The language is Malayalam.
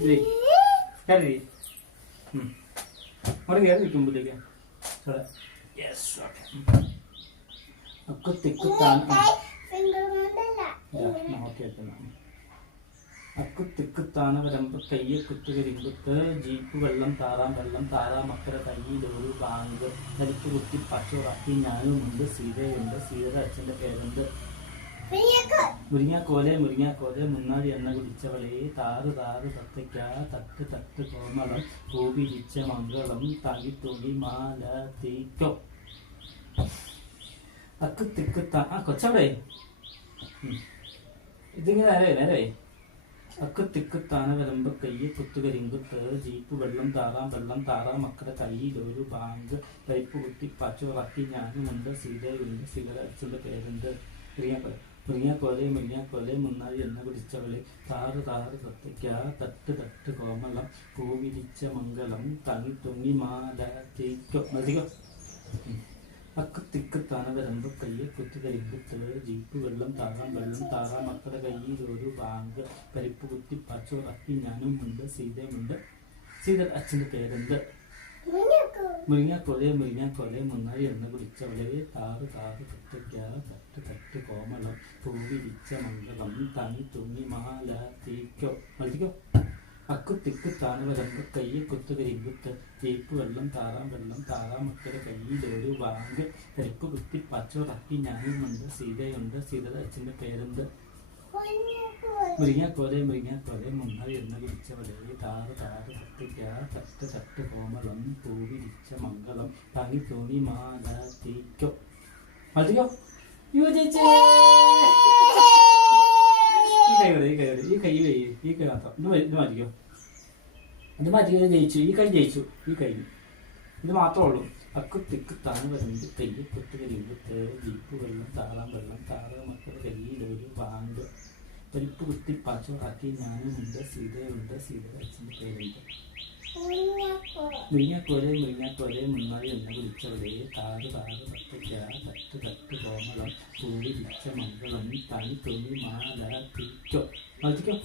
കയറി അവിടെ കയറി നിൽക്കുമ്പോഴത്തേക്ക് അക്കുത്തിക്കുത്താണ് വരമ്പ് കയ്യെ കുത്തുകരിമ്പത്ത് ജീപ്പ് വെള്ളം താറാം വെള്ളം താറാ മക്കര കയ്യിലൊരു ബാങ്ക് തലിക്ക് കുത്തി പച്ചുറക്കി ഞാനുമുണ്ട് സീതയുണ്ട് സീതയുടെ അച്ഛൻ്റെ പേരുണ്ട് മുരിങ്ങാക്കോലെ മുരിങ്ങാക്കോലെ മുന്നാടി എണ്ണ കുടിച്ചവളെ താറ് താറ് തത്തയ്ക്ക തട്ട് തട്ട് കോമളം പൂവിരിച്ച മംഗളം തങ്ങിത്തുണി മാല തീക്കോ അക്കുത്തിക്കുത്താ കൊച്ചവിടെ ഇതിങ്ങനെ നേരെ അക്കുത്തിക്കുത്താന വരമ്പ് കയ്യെ കുത്തുകരിമ്പത്ത് ജീപ്പ് വെള്ളം താറാ മക്കളുടെ കയ്യിലൊരു ബാങ്ക് പൈപ്പ് കുത്തി പച്ചുറക്കി ഞാനുമുണ്ട് സീതയുണ്ട് സീതയുടെ അച്ഛൻ്റെ പേരുണ്ട് മുരിങ്ങാക്കോലെ മുരിങ്ങാക്കോലെ മുന്നായി എണ്ണ കുടിച്ചവളെ താറ് താറ് തത്തയ്ക്ക തട്ട് തട്ട് കോമളം പൂവിരിച്ച മംഗളം തങ്ങി തുങ്ങി മാല തേക്കോ മതിക്കോ അക്കുത്തിക്കുത്താന വരമ്പ് കയ്യെ കുത്തുകരിമ്പത്ത് ജീപ്പ് വെള്ളം താറാ മക്കളുടെ കയ്യിലൊരു ബാങ്ക് പരിപ്പ് കുത്തി പച്ചുറക്കി ഞാനുമുണ്ട് സീതയുമുണ്ട് സീതയുടെ അച്ഛൻ്റെ പേരുണ്ട് മുരിങ്ങാക്കോലെ മുരിങ്ങാക്കോലെ മുന്നായി എണ്ണ കുടിച്ചവളെ താറ് താറ് തത്തയ്ക്ക തട്ട് തട്ട് കോമളം പൂവിരിച്ച മംഗളം തങ്ങി തുങ്ങി മാല തീക്കോ മതിക്കോ അക്കുത്തിക്കുത്താന വരമ്പ് കയ്യെ കുത്തുകരിമ്പത്ത് ജീപ്പ് വെള്ളം താറാ മക്കളുടെ കയ്യിലൊരു ബാങ്ക് പരിപ്പ് കുത്തി പച്ചുറക്കി ഞാനുമുണ്ട് സീതയുണ്ട് സീതയുടെ അച്ഛൻ്റെ പേരുണ്ട് മുരിങ്ങാക്കോലെ മുരിങ്ങാക്കോലെ മുന്നായി എണ്ണ കുടിച്ചവളെ താറ് താറ് തത്തയ്ക്ക തട്ട് തട്ട് കോമളം പൂവിരിച്ച മംഗളം തങ്ങി തുണി മാല തീക്കോ മതിക്കോ ഈ കൈ ഈ കൈ മാത്രം ഇത് മതിക്കോ ഇത് മതിക്കോ ജയിച്ചു ഈ കൈ ജയിച്ചു ഈ കൈ ഇത് മാത്രമേ ഉള്ളൂ അക്കുത്തിക്കുത്താണ് വരുന്നത് കയ്യെ കുത്തുകരിമ്പത്ത് ജീപ്പ് വെള്ളം താറാ മക്കളുടെ കയ്യിലൊരു ബാങ്ക് പരിപ്പ് കുത്തി പച്ചുറാക്കി ഞാനുമുണ്ട് സീതയുണ്ട് സീതയുടെ അച്ഛൻ്റെ പേരുണ്ട് മുരിങ്ങാക്കോലെ മുരിങ്ങാക്കോലെ മുന്നായി എണ്ണ കുടിച്ചവളെ താറ് താറ് തത്തയ്ക്ക തട്ട് തട്ട് കോമളം പൂവിരിച്ച മംഗളം തനി തുണി മാല തീക്കോ മതിക്കോ